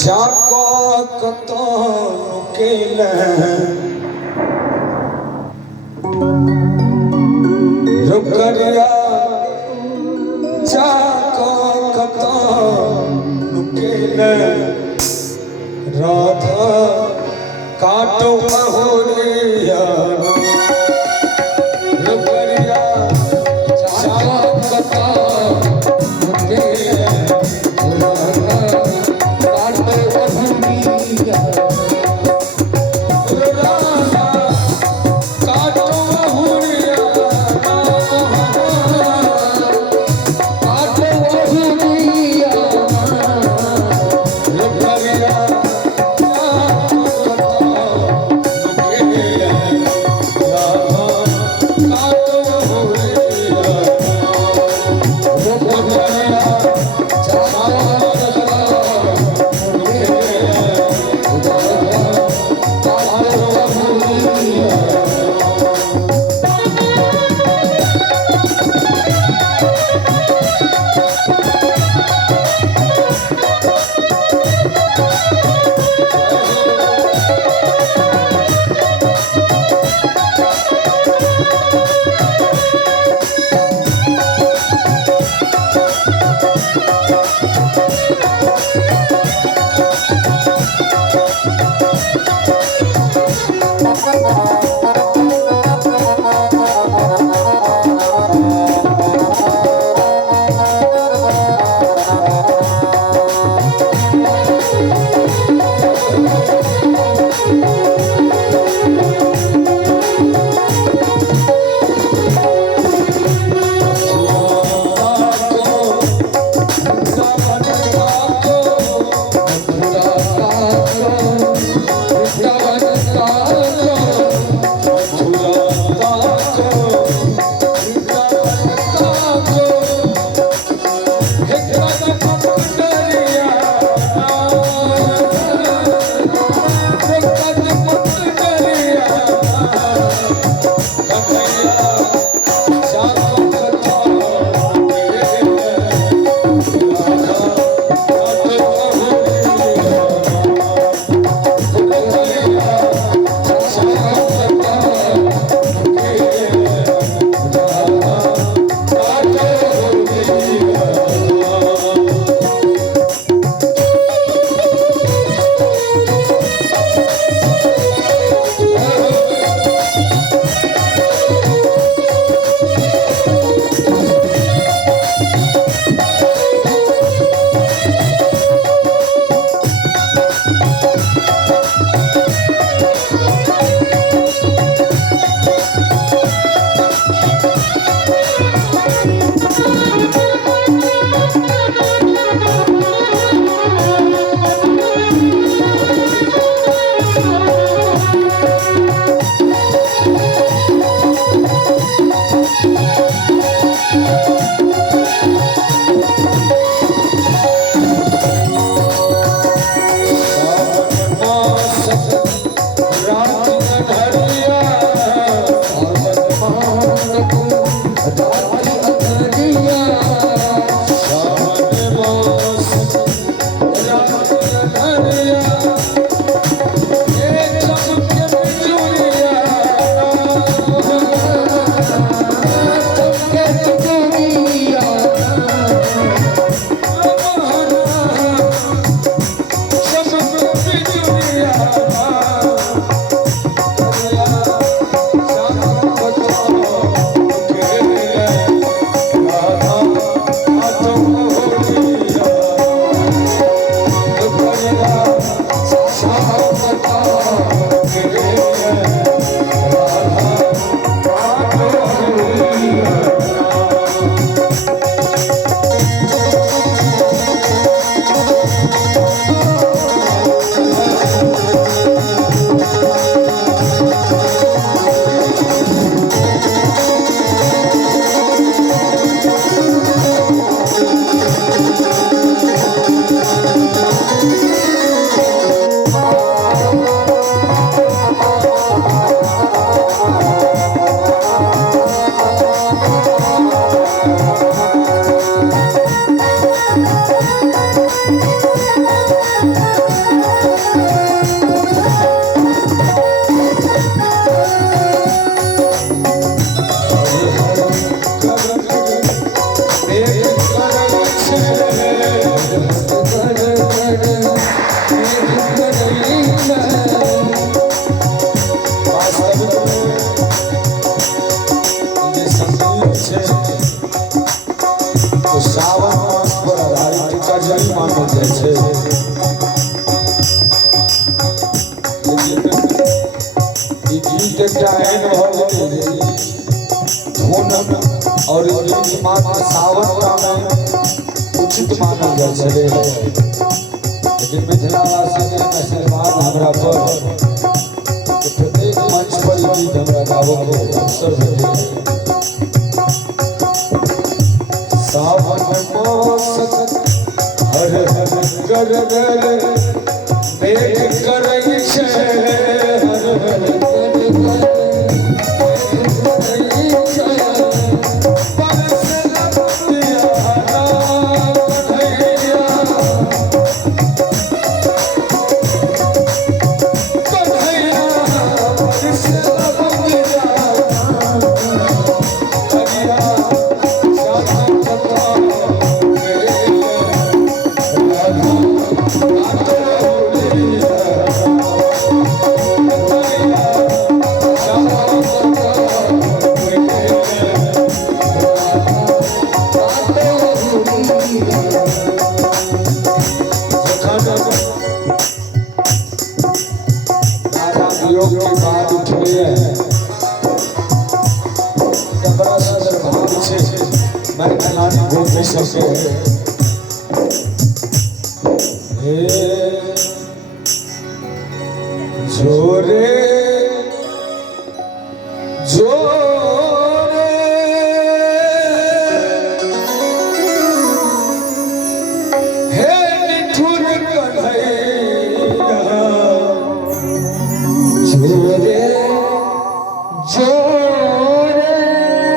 जाको कतो नुकेले रुकरिया जाको कतो नुकेले राधा काटो महुरिया रुकरिया जाको कतो नुकेले सावन मास पर आधारित कजरी मानल जाइ छै। ई गीत एकटा एहन भऽ गेलै जे धुन और गीत मात्र सावन में उचित मानल जाइ छलै, लेकिन मिथिलावासी के आशीर्वाद हमरा पर प्रत्येक मंच पर ई गीत हमरा गाबऽ के अवसर भेटैए। सावन मास हर हर गर गर मेघ करै छै, हर हर गर गर मेघ करै छै, बरसला बतिया कन्हैया, कन्हैया बरसला बतिया कन्हैया। योग के बाद उठले बड़ा सुंदर भाव छै, मैं कलानी गोपी सके जोरे जो